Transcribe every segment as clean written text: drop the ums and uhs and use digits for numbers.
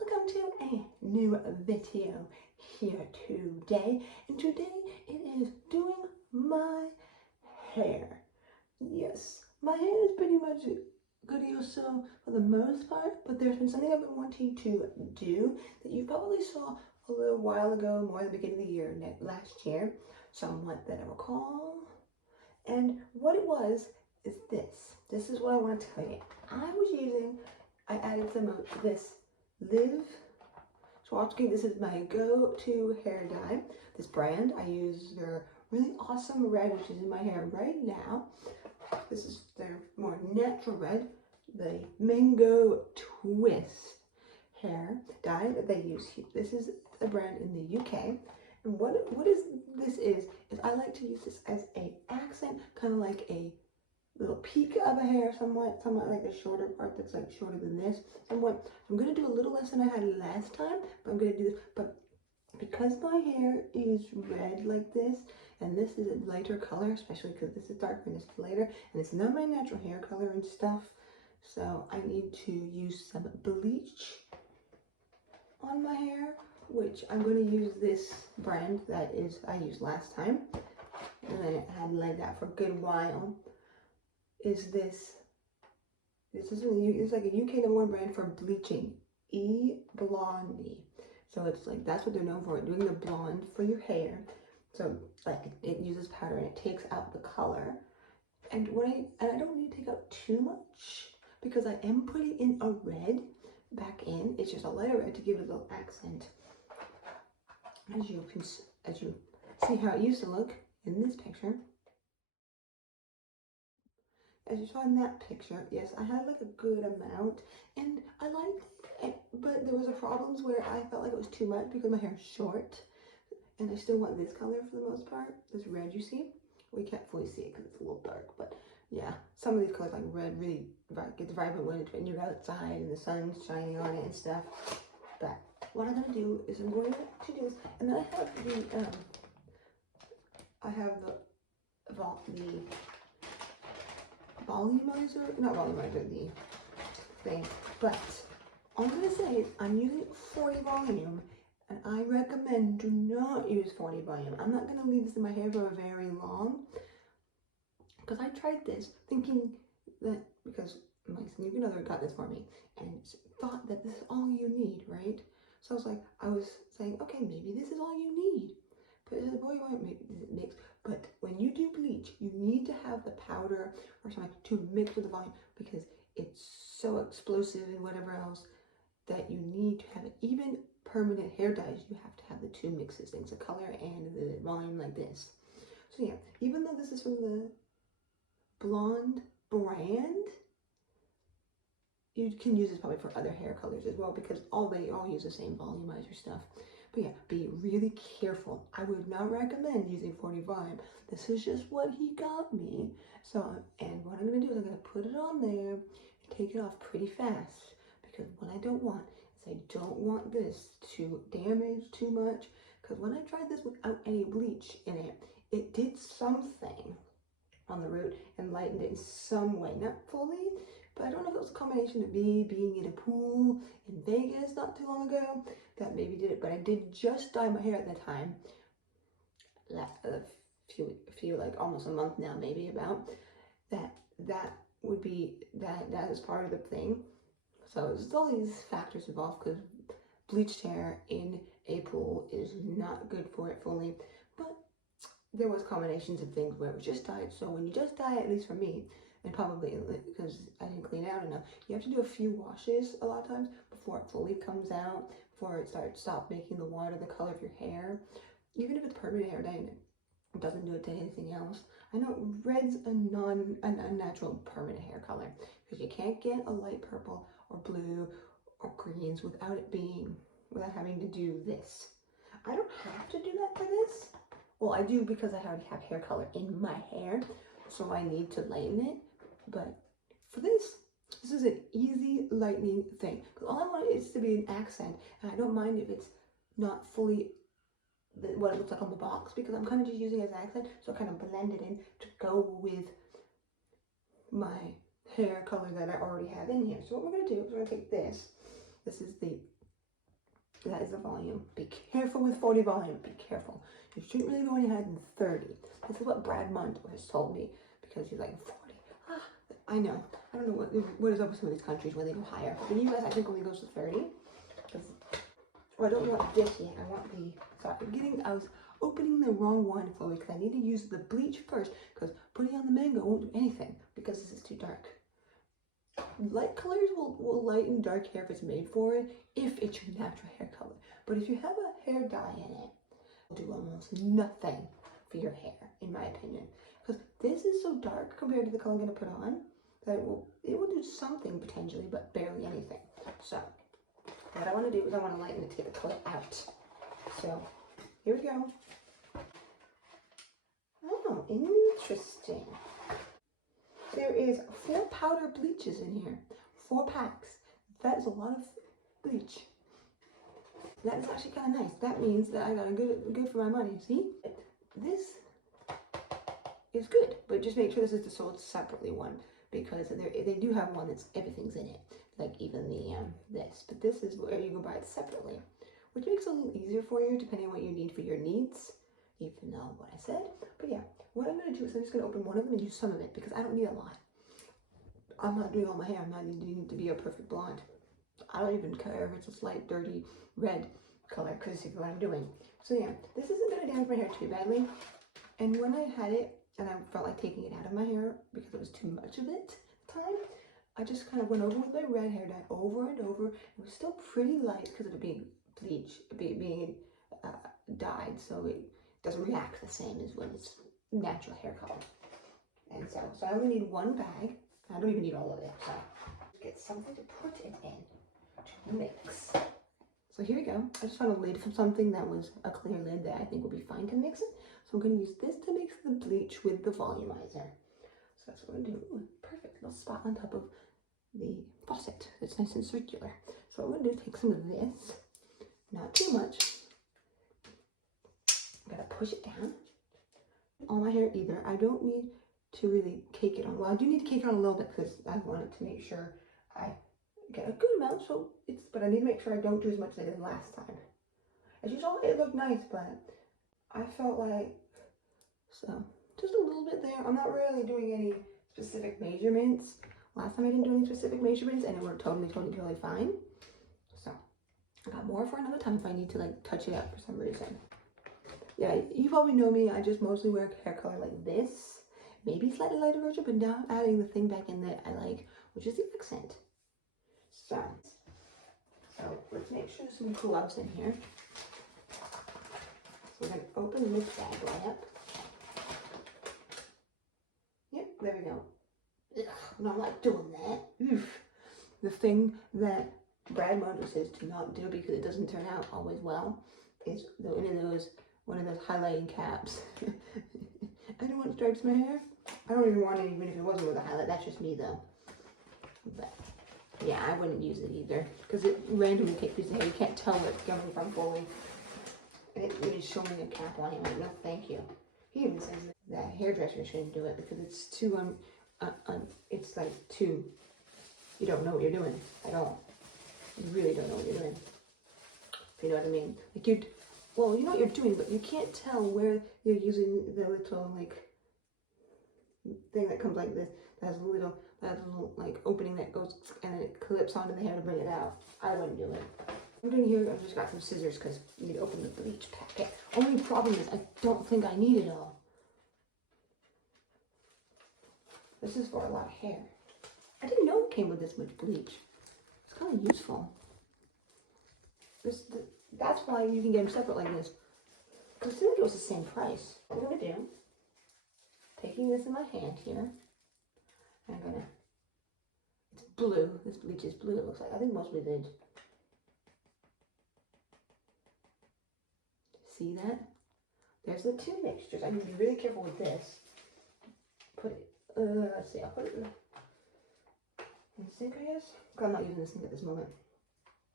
welcome to a new video here today, and today it is doing my hair. Yes, my hair is pretty much goody so for the most part, but there's been something I've been wanting to do that you probably saw a little while ago, more at the beginning of the year, last year, somewhat that I recall. And what it was is this. This is what I want to tell you. I added some of this Live Schwarzkopf. This is my go-to hair dye. This brand, I use their really awesome red, which is in my hair right now. This is their more natural red, the Mango Twist hair dye that they use here. This is a brand in the UK. And this is I like to use this as an accent, kind of like a little peak of a hair, somewhat like a shorter part that's like shorter than this. Somewhat. I'm going to do a little less than I had last time, but I'm going to do this. But because my hair is red like this, and this is a lighter color, especially because this is darker and this is lighter, and it's not my natural hair color and stuff, so I need to use some bleach on my hair, which I'm going to use this brand that I used last time, and then it had like that for a good while. This is like a UK #1 brand for bleaching, Blondie. So it's like, that's what they're known for, doing the blonde for your hair. So like it uses powder and it takes out the color. And I don't need to take out too much because I am putting in a red back in. It's just a lighter red to give it a little accent. As you see how it used to look in this picture. As you saw in that picture, yes, I had like a good amount, and I liked it, but there was a problems where I felt like it was too much because my hair is short, and I still want this color for the most part, this red you see. We can't fully see it because it's a little dark, but yeah, some of these colors like red really gets vibrant when you're outside and the sun's shining on it and stuff. But what I'm going to do is I'm going to do this, and then I have the volumizer, not volumizer, the thing, but all I'm going to say is I'm using 40 volume, and I recommend do not use 40 volume. I'm not going to leave this in my hair for very long, because I tried this thinking that, because my significant other got this for me, and thought that this is all you need, right? So I was saying, okay, maybe this is all you need. But it says, boy, mix. But when you do bleach, you need to have the powder or something to mix with the volume, because it's so explosive and whatever else that you need to have it. Even permanent hair dyes, you have to have the two mixes things, the color and the volume like this. So yeah, even though this is from the Blonde brand, you can use this probably for other hair colors as well, because they all use the same volumizer stuff. But yeah, be really careful. I would not recommend using 45. This is just what he got me. So, and what I'm going to do is I'm going to put it on there and take it off pretty fast, because what I don't want is I don't want this to damage too much, because when I tried this without any bleach in it, it did something on the root and lightened it in some way, not fully, but I don't know if it was a combination of me being in a pool in Vegas not too long ago that maybe did it. But I did just dye my hair at the time, a few like almost a month now, maybe about that would be that is part of the thing. So there's all these factors involved, because bleached hair in a pool is not good for it fully. But there was combinations of things where it was just dyed. So when you just dye, at least for me, and probably because I didn't clean it out enough, you have to do a few washes a lot of times before it fully comes out, before it stop making the water the color of your hair. Even if it's permanent hair dye, it doesn't do it to anything else. I know red's a unnatural permanent hair color, because you can't get a light purple or blue or greens without having to do this. I don't have to do that for this. Well, I do, because I already have hair color in my hair, so I need to lighten it. But for this is an easy lightening thing. Because all I want is to be an accent, and I don't mind if it's not fully what it looks like on the box, because I'm kind of just using it as an accent, so I kind of blend it in to go with my hair color that I already have in here. So what we're going to do is we're going to take this. This is the That is the volume. Be careful with 40 volume. Be careful. You shouldn't really go any higher than 30. This is what Brad Mundo has told me, because he's like 40. Ah, I know. I don't know what is up with some of these countries where they go higher. The US, I think, only goes to 30. Well, I don't want this yet. I want the. So I was opening the wrong one for me, because I need to use the bleach first, because putting on the mango won't do anything because this is too dark. Light colors will lighten dark hair if it's made for it, if it's your natural hair color. But if you have a hair dye in it, it'll do almost nothing for your hair, in my opinion. Because this is so dark compared to the color I'm going to put on, that it will do something potentially, but barely anything. So what I want to do is I want to lighten it to get the color out. So here we go. Oh, interesting. There is 4 powder bleaches in here. 4 packs. That is a lot of bleach. That is actually kind of nice. That means that I got a good for my money. See? This is good, but just make sure this is the sold separately one, because they do have one that's everything's in it, like even the this. But this is where you can buy it separately, which makes it a little easier for you depending on what you need for your needs. Even though what I said. But yeah, what I'm going to do is I'm just going to open one of them and use some of it, because I don't need a lot. I'm not doing all my hair. I'm not needing to be a perfect blonde. I don't even care if it's a slight dirty red color, because this is what I'm doing. So yeah, this isn't going to damage my hair too badly. And when I had it and I felt like taking it out of my hair because it was too much of it at the time, I just kind of went over with my red hair dye over and over. It was still pretty light because of it being bleach, being dyed, so it doesn't react the same as when it's natural hair color. And so I only need 1 bag. I don't even need all of it. So get something to put it in to mix. So here we go. I just found a lid from something that was a clear lid that I think will be fine to mix it. So I'm going to use this to mix the bleach with the volumizer. So that's what I'm going to do. Ooh, perfect little spot on top of the faucet. It's nice and circular. So what I'm going to do is take some of this, not too much. I'm going to push it down on my hair either. I don't need to really cake it on. Well, I do need to cake it on a little bit because I wanted to make sure I get a good amount. So but I need to make sure I don't do as much as I did last time. As you saw, it looked nice, but I felt like, so just a little bit there. I'm not really doing any specific measurements. Last time I didn't do any specific measurements and it worked totally fine. So I got more for another time if I need to like touch it up for some reason. Yeah, you probably know me. I just mostly wear hair color like this. Maybe slightly lighter version, but now I'm adding the thing back in that I like, which is the accent. So let's make sure there's some gloves in here. So we're going to open this bad boy up. Yep, there we go. Ugh, no, I'm not doing that. Oof. The thing that Brad Mundo says to not do because it doesn't turn out always well is one of those highlighting caps. I don't want stripes in my hair. I don't even want it even if it wasn't with a highlight. That's just me though. But yeah, I wouldn't use it either because it randomly takes pieces of hair. You can't tell where it's coming from fully. And it is showing a cap on him. Like, no, thank you. He even says that hairdresser shouldn't do it because it's too it's like too. You don't know what you're doing at all. You really don't know what you're doing. If you know what I mean. Like well, you know what you're doing, but you can't tell where you're using the little like thing that comes like this. That has a little like opening that goes and then it clips onto the hair to bring it out. I wouldn't do it. I'm doing here. I've just got some scissors because you need to open the bleach packet. Only problem is I don't think I need it all. This is for a lot of hair. I didn't know it came with this much bleach. It's kind of useful. That's why you can get them separate like this. Because it seemed like it was the same price. What I'm going to do, taking this in my hand here, I'm going to, it's blue. This bleach is blue, it looks like. I think most bleach. See that? There's the 2 mixtures. I need to be really careful with this. Put it, let's see, I'll put it in the sink, I guess. I'm not using the sink at this moment.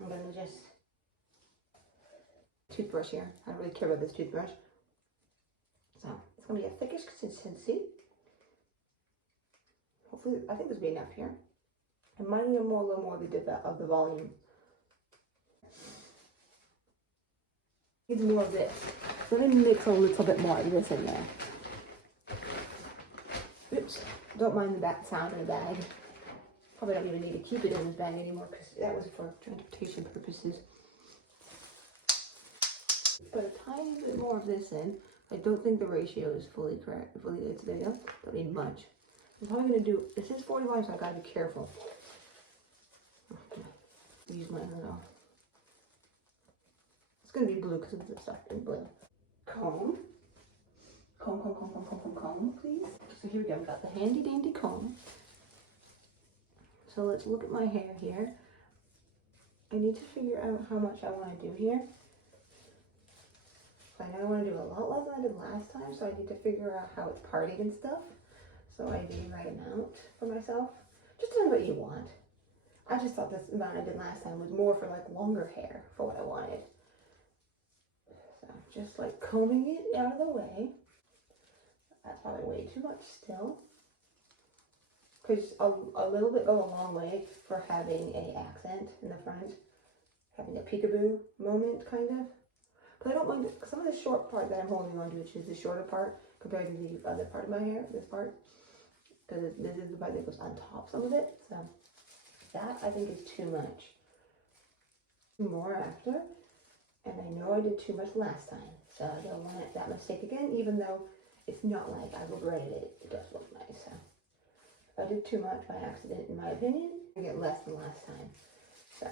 I'm going to just toothbrush here. I don't really care about this toothbrush. So it's going to be a thickish consistency. Hopefully, I think this will be enough here. And might need a little more of the volume. Needs more of this. So let me mix a little bit more of this in there. Oops, don't mind the back sound in the bag. Probably don't even need to keep it in this bag anymore because that was for transportation purposes. Put a tiny bit more of this in. I don't think the ratio is fully correct, fully good today. Don't need much. I'm probably gonna do, this is 40 volume, so I gotta be careful. Okay. Use my little, it's gonna be blue because of the stuff in blue. Comb, please. So here we go, I've got the handy dandy comb. So let's look at my hair here. I need to figure out how much I want to do here. I know I want to do a lot less than I did last time, so I need to figure out how it's parting and stuff. So I do the right amount for myself. Just tell me what you want. I just thought this amount I did last time was more for like longer hair for what I wanted. So just like combing it out of the way. That's probably way too much still. Because a little bit goes a long way for having an accent in the front. Having a peekaboo moment, kind of. But I don't mind some of the short part that I'm holding on to, which is the shorter part compared to the other part of my hair, this part. Because this is the part that goes on top some of it. So that I think is too much. More after. And I know I did too much last time. So I don't want that mistake again, even though it's not like I regretted it. It does look nice. So if I did too much by accident, in my opinion, I get less than last time. So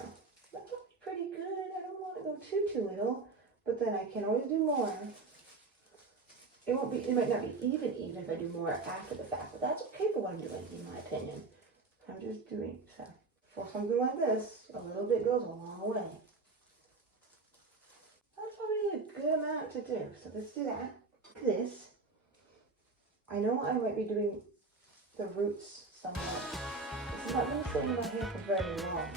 that's pretty good. I don't want to go too little. But then I can always do more. It won't be, it might not be even if I do more after the fact, but that's okay for what I'm doing, in my opinion. I'm just doing, so for something like this, a little bit goes a long way. That's probably a good amount to do, so let's do that. This, I know I might be doing the roots somewhat. This is not going to stay in my hair for very long.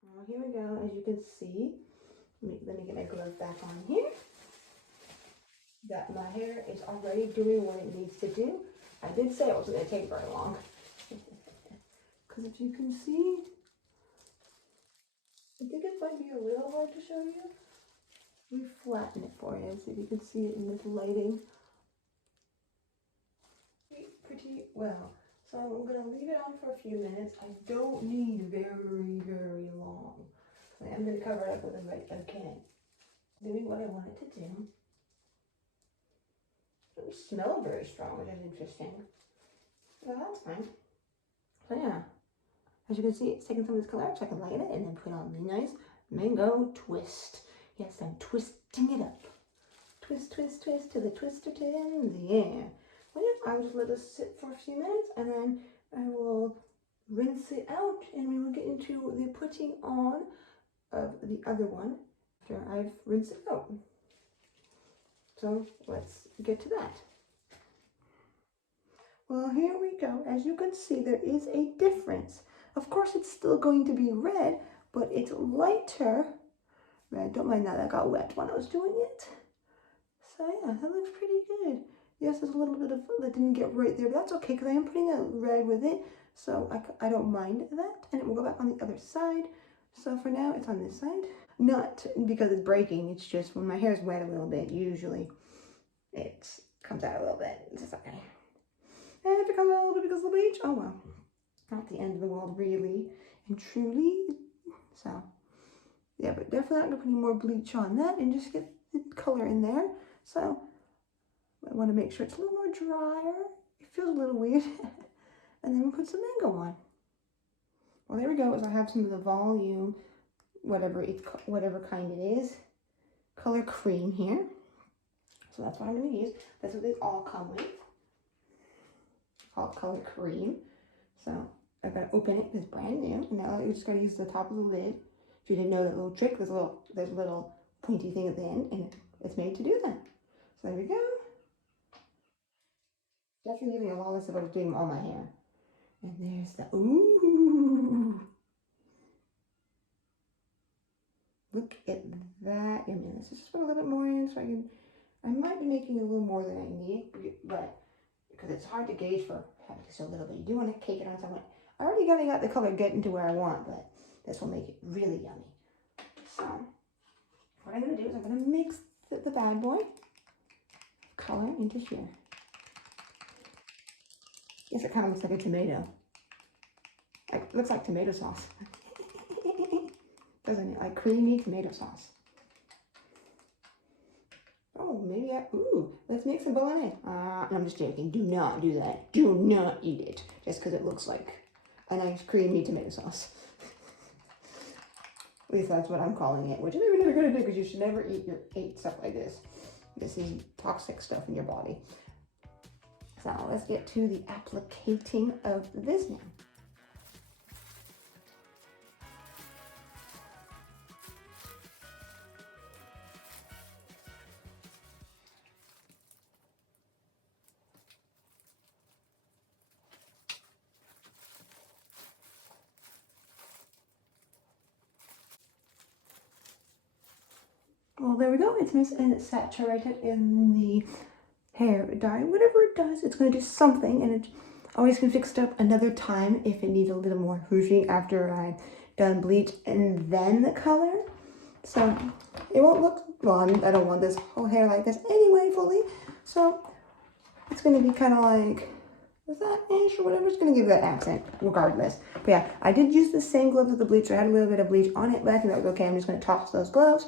So, well, here we go, as you can see. Let me get my glove back on here. That my hair is already doing what it needs to do. I did say it wasn't going to take very long. Because if you can see, I think it might be a little hard to show you. Let me flatten it for you so you can see it in this lighting pretty well. So I'm going to leave it on for a few minutes. I don't need very long. I'm going to cover it up with the right can. Doing what I want it to do. It doesn't smell very strong, which is interesting. Well, that's fine. So yeah, as you can see, it's taking some of this color, so I can lighten it and then put on the nice mango twist. Yes, I'm twisting it up. Twist, twist, twist till the twister turns. Yeah. Well, yeah, I'll just let this sit for a few minutes and then I will rinse it out and we will get into the putting on of the other one after I've rinsed it out. So let's get to that. Well, here we go. As you can see, there is a difference. Of course, it's still going to be red, but it's lighter red. Don't mind that, I got wet when I was doing it. So yeah, that looks pretty good. Yes, there's a little bit of that didn't get right there, but that's okay because I am putting a red with it, so I don't mind that. And it will go back on the other side. So for now, it's on this side. Not because it's breaking, it's just when my hair is wet a little bit, usually it comes out a little bit. It's just okay. And if it comes out a little bit because of the bleach, oh well. Not the end of the world, really and truly. So, yeah, but definitely not going to put any more bleach on that and just get the color in there. So, I want to make sure it's a little more drier. It feels a little weird. And then we'll put some mango on. Well, there we go. I have some of the volume, whatever kind it is, color cream here. So that's what I'm going to use. That's what they all come with. Called color cream. So I've got to open it. It's brand new. And now you're just going to use the top of the lid. If you didn't know that little trick, there's a little pointy thing at the end, and it's made to do that. So there we go. Definitely giving a lot less about doing all my hair. And there's the ooh. this. Just put a little bit more in so I might be making a little more than I need, but because it's hard to gauge for having so little, but you do want to cake it on something. I already got the color getting to where I want, but this will make it really yummy. So what I'm going to do is I'm going to mix the bad boy color into here. Yes, it kind of looks like a tomato. It looks like tomato sauce. Doesn't it? Like creamy tomato sauce. Oh, maybe ooh, let's make some bolognese. No, I'm just joking. Do not do that. Do not eat it. Just because it looks like a nice creamy tomato sauce. At least that's what I'm calling it. Which I'm never going to do because you should never eat stuff like this. This is toxic stuff in your body. So let's get to the applicating of this now. Well, there we go. It's nice and saturated in the hair dye. Whatever it does, it's going to do something, and it always can fix it up another time if it needs a little more hooshing after I've done bleach and then the color. So it won't look, well, I don't want this whole hair like this anyway fully. So it's going to be kind of like, is that ish or whatever? It's going to give that accent regardless. But yeah, I did use the same gloves with the bleach. So I had a little bit of bleach on it, but I think that was okay. I'm just going to toss those gloves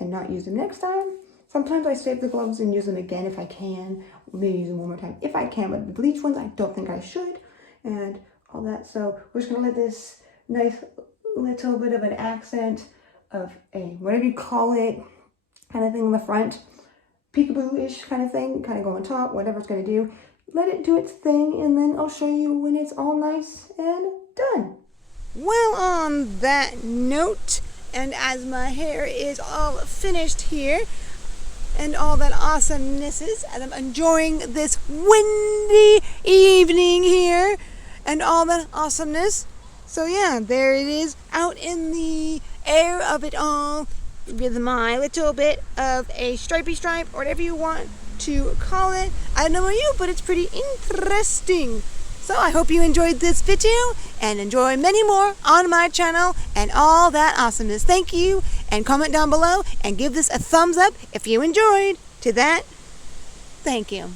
and not use them next time. Sometimes I save the gloves and use them again if I can. Maybe use them one more time if I can. But the bleach ones, I don't think I should. And all that. So we're just going to let this nice little bit of an accent of a, whatever you call it, kind of thing in the front. Peekaboo-ish kind of thing. Kind of go on top, whatever it's going to do. Let it do its thing. And then I'll show you when it's all nice and done. Well, on that note, and as my hair is all finished here, and all that awesomenesses, and I'm enjoying this windy evening here, and all that awesomeness. So yeah, there it is, out in the air of it all, with my little bit of a stripy stripe, or whatever you want to call it. I don't know about you, but it's pretty interesting. So I hope you enjoyed this video, and enjoy many more on my channel, and all that awesomeness. Thank you, and comment down below, and give this a thumbs up if you enjoyed. To that, thank you.